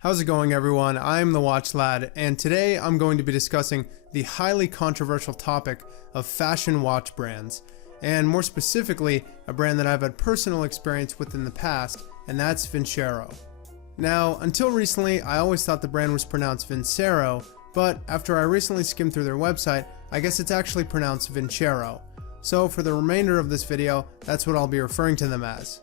How's it going, everyone? I'm the Watch Lad, and today I'm going to be discussing the highly controversial topic of fashion watch brands, and more specifically, a brand that I've had personal experience with in the past, and that's Vincero. Now, until recently, I always thought the brand was pronounced Vincero, but after I recently skimmed through their website, I guess it's actually pronounced Vincero. So for the remainder of this video, that's what I'll be referring to them as.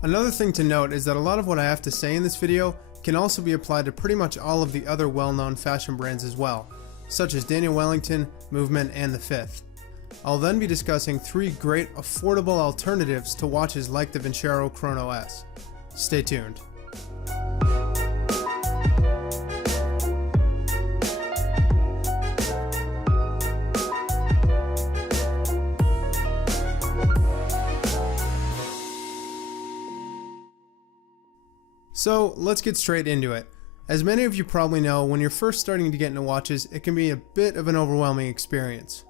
Another thing to note is that a lot of what I have to say in this video can also be applied to pretty much all of the other well-known fashion brands as well, such as Daniel Wellington, Movement, and The Fifth. I'll then be discussing 3 great affordable alternatives to watches like the Vincero Chrono S. Stay tuned. So let's get straight into it. As many of you probably know, when you're first starting to get into watches, it can be a bit of an overwhelming experience.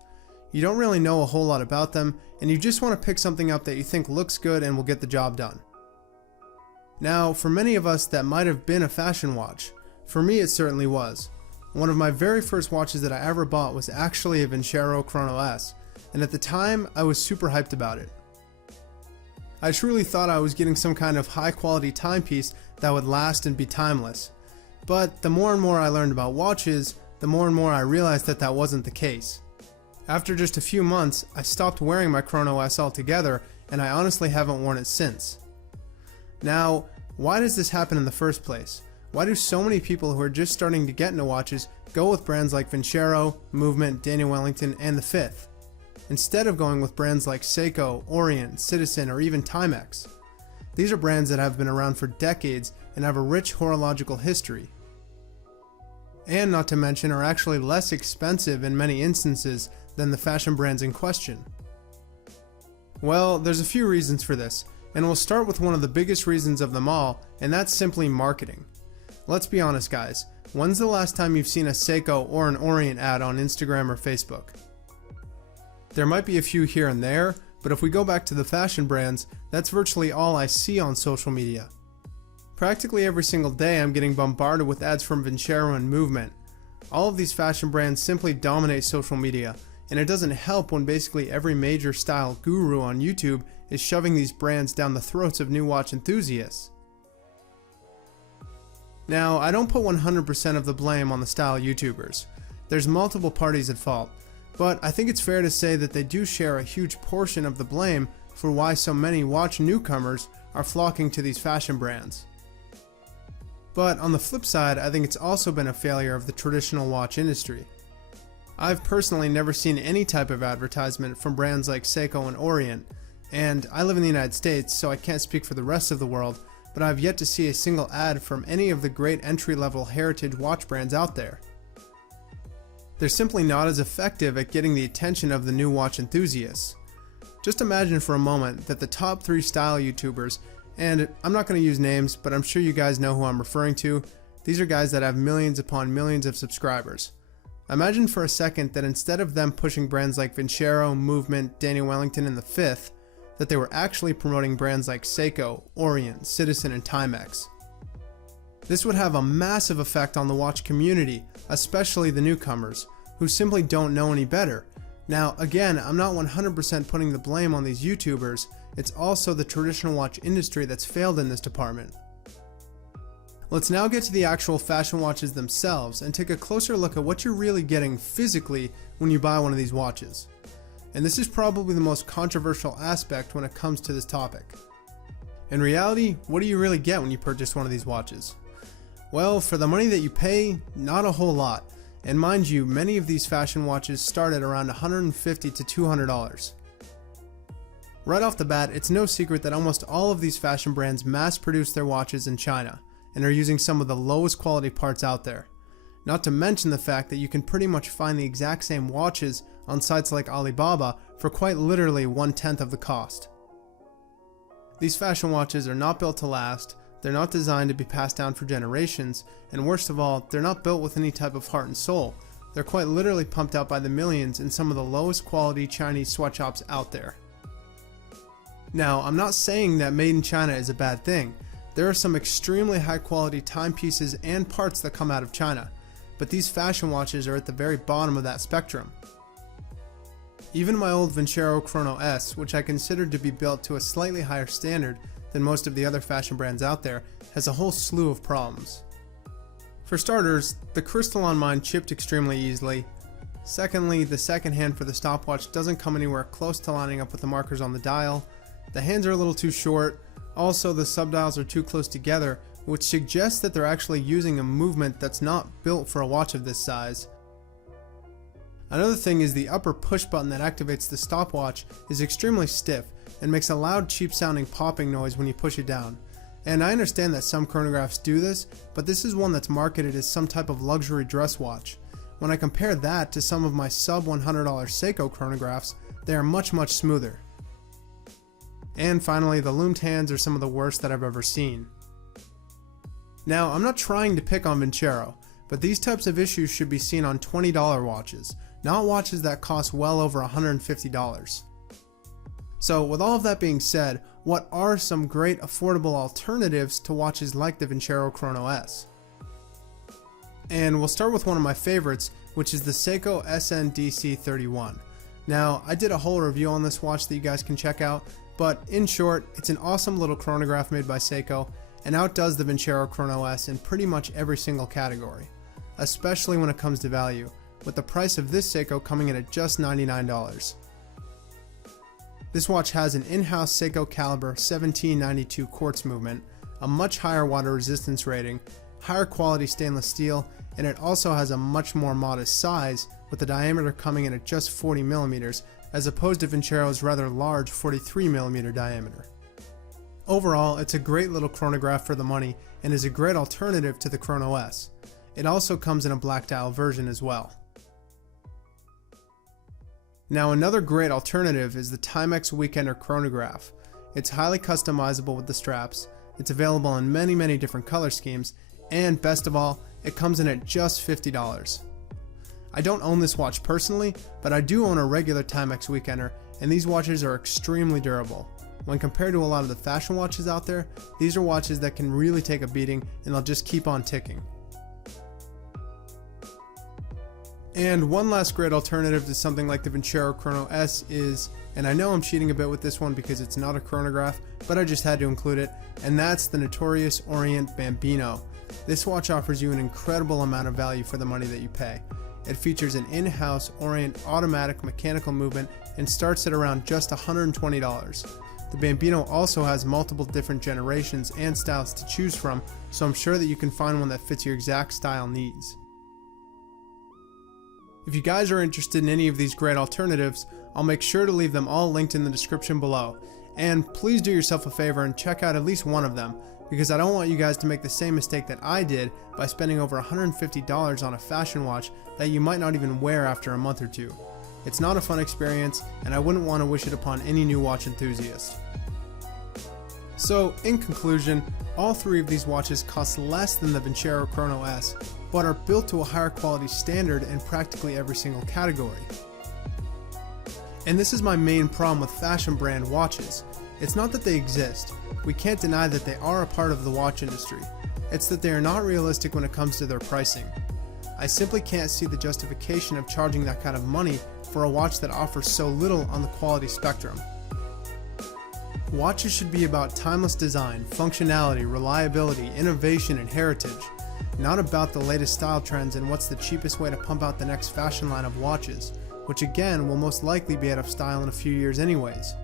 You don't really know a whole lot about them, and you just want to pick something up that you think looks good and will get the job done. Now, for many of us, that might have been a fashion watch. For me, it certainly was. One of my very first watches that I ever bought was actually a Vincero Chrono S, and at the time, I was super hyped about it. I truly thought I was getting some kind of high quality timepiece that would last and be timeless. But the more and more I learned about watches, the more and more I realized that that wasn't the case. After just a few months, I stopped wearing my Chrono S altogether, and I honestly haven't worn it since. Now, why does this happen in the first place? Why do so many people who are just starting to get into watches go with brands like Vincero, Movement, Daniel Wellington, and The Fifth, instead of going with brands like Seiko, Orient, Citizen, or even Timex? These are brands that have been around for decades and have a rich horological history. And not to mention are actually less expensive in many instances than the fashion brands in question. Well, there's a few reasons for this, and we'll start with one of the biggest reasons of them all, and that's simply marketing. Let's be honest, guys, when's the last time you've seen a Seiko or an Orient ad on Instagram or Facebook? There might be a few here and there, but if we go back to the fashion brands, that's virtually all I see on social media. Practically every single day I'm getting bombarded with ads from Vincero and Movement. All of these fashion brands simply dominate social media, and it doesn't help when basically every major style guru on YouTube is shoving these brands down the throats of new watch enthusiasts. Now, I don't put 100% of the blame on the style YouTubers. There's multiple parties at fault. But I think it's fair to say that they do share a huge portion of the blame for why so many watch newcomers are flocking to these fashion brands. But on the flip side, I think it's also been a failure of the traditional watch industry. I've personally never seen any type of advertisement from brands like Seiko and Orient, and I live in the United States, so I can't speak for the rest of the world, but I've yet to see a single ad from any of the great entry-level heritage watch brands out there. They're simply not as effective at getting the attention of the new watch enthusiasts. Just imagine for a moment that the top 3 style YouTubers, and I'm not going to use names, but I'm sure you guys know who I'm referring to. These are guys that have millions upon millions of subscribers. Imagine for a second that instead of them pushing brands like Vincero, Movement, Daniel Wellington, and The Fifth, that they were actually promoting brands like Seiko, Orient, Citizen, and Timex. This would have a massive effect on the watch community, especially the newcomers, who simply don't know any better. Now, again, I'm not 100% putting the blame on these YouTubers, it's also the traditional watch industry that's failed in this department. Let's now get to the actual fashion watches themselves and take a closer look at what you're really getting physically when you buy one of these watches. And this is probably the most controversial aspect when it comes to this topic. In reality, what do you really get when you purchase one of these watches? Well, for the money that you pay, not a whole lot. And mind you, many of these fashion watches start at around $150 to $200. Right off the bat, it's no secret that almost all of these fashion brands mass produce their watches in China and are using some of the lowest quality parts out there. Not to mention the fact that you can pretty much find the exact same watches on sites like Alibaba for quite literally 1/10 of the cost. These fashion watches are not built to last, they're not designed to be passed down for generations, and worst of all, they're not built with any type of heart and soul. They're quite literally pumped out by the millions in some of the lowest quality Chinese sweatshops out there. Now, I'm not saying that made in China is a bad thing. There are some extremely high quality timepieces and parts that come out of China, but these fashion watches are at the very bottom of that spectrum. Even my old Vincero Chrono S, which I considered to be built to a slightly higher standard than most of the other fashion brands out there, has a whole slew of problems. For starters, the crystal on mine chipped extremely easily. Secondly, the second hand for the stopwatch doesn't come anywhere close to lining up with the markers on the dial. The hands are a little too short. Also, the subdials are too close together, which suggests that they're actually using a movement that's not built for a watch of this size. Another thing is the upper push button that activates the stopwatch is extremely stiff and makes a loud, cheap sounding popping noise when you push it down. And I understand that some chronographs do this, but this is one that's marketed as some type of luxury dress watch. When I compare that to some of my sub $100 Seiko chronographs, they are much smoother. And finally, the loomed hands are some of the worst that I've ever seen. Now, I'm not trying to pick on Vincero, but these types of issues should be seen on $20 watches, not watches that cost well over $150. So with all of that being said, what are some great affordable alternatives to watches like the Vincero Chrono S? And we'll start with one of my favorites, which is the Seiko SN-DC31. Now, I did a whole review on this watch that you guys can check out, but in short, it's an awesome little chronograph made by Seiko and outdoes the Vincero Chrono S in pretty much every single category, especially when it comes to value, with the price of this Seiko coming in at just $99. This watch has an in-house Seiko caliber 1792 quartz movement, a much higher water resistance rating, higher quality stainless steel, and it also has a much more modest size, with the diameter coming in at just 40mm as opposed to Vincero's rather large 43mm diameter. Overall, it's a great little chronograph for the money and is a great alternative to the Chrono S. It also comes in a black dial version as well. Now, another great alternative is the Timex Weekender chronograph. It's highly customizable with the straps, it's available in many different color schemes, and best of all, it comes in at just $50. I don't own this watch personally, but I do own a regular Timex Weekender, and these watches are extremely durable. When compared to a lot of the fashion watches out there, these are watches that can really take a beating and they'll just keep on ticking. And one last great alternative to something like the Vincero Chrono S is, and I know I'm cheating a bit with this one because it's not a chronograph, but I just had to include it, and that's the notorious Orient Bambino. This watch offers you an incredible amount of value for the money that you pay. It features an in-house Orient automatic mechanical movement and starts at around just $120. The Bambino also has multiple different generations and styles to choose from, so I'm sure that you can find one that fits your exact style needs. If you guys are interested in any of these great alternatives, I'll make sure to leave them all linked in the description below. And please do yourself a favor and check out at least one of them, because I don't want you guys to make the same mistake that I did by spending over $150 on a fashion watch that you might not even wear after a month or two. It's not a fun experience, and I wouldn't want to wish it upon any new watch enthusiast. So, in conclusion, all three of these watches cost less than the Vincero Chrono S, but are built to a higher quality standard in practically every single category. And this is my main problem with fashion brand watches. It's not that they exist. We can't deny that they are a part of the watch industry. It's that they are not realistic when it comes to their pricing. I simply can't see the justification of charging that kind of money for a watch that offers so little on the quality spectrum. Watches should be about timeless design, functionality, reliability, innovation, and heritage, not about the latest style trends and what's the cheapest way to pump out the next fashion line of watches, which again will most likely be out of style in a few years anyways.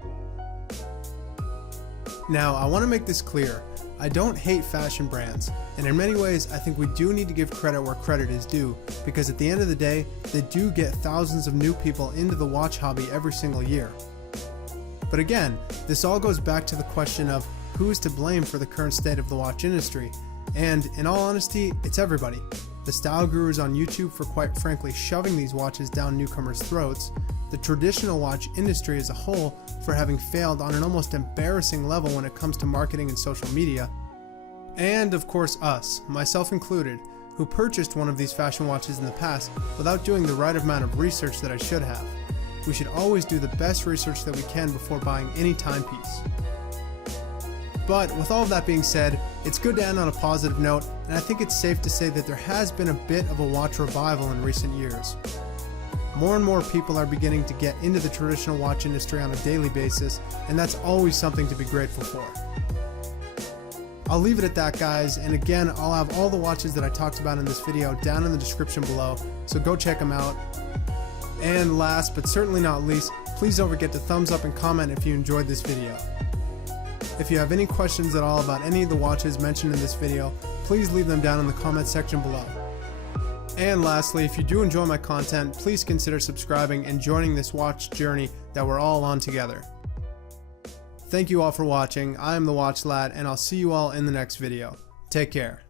Now, I want to make this clear. I don't hate fashion brands, and in many ways I think we do need to give credit where credit is due, because at the end of the day, they do get thousands of new people into the watch hobby every single year. But again, this all goes back to the question of who is to blame for the current state of the watch industry, and in all honesty, it's everybody. The style gurus on YouTube for quite frankly shoving these watches down newcomers' throats, the traditional watch industry as a whole for having failed on an almost embarrassing level when it comes to marketing and social media, and of course us, myself included, who purchased one of these fashion watches in the past without doing the right amount of research that I should have. We should always do the best research that we can before buying any timepiece. But with all of that being said, It's good to end on a positive note, and I think it's safe to say that there has been a bit of a watch revival in recent years. More and more people are beginning to get into the traditional watch industry on a daily basis, and that's always something to be grateful for. I'll leave it at that, guys, and again, I'll have all the watches that I talked about in this video down in the description below, so go check them out. And last but certainly not least, please don't forget to thumbs up and comment if you enjoyed this video. If you have any questions at all about any of the watches mentioned in this video, please leave them down in the comment section below. And lastly, if you do enjoy my content, please consider subscribing and joining this watch journey that we're all on together. Thank you all for watching. I am the Watch Lad, and I'll see you all in the next video. Take care.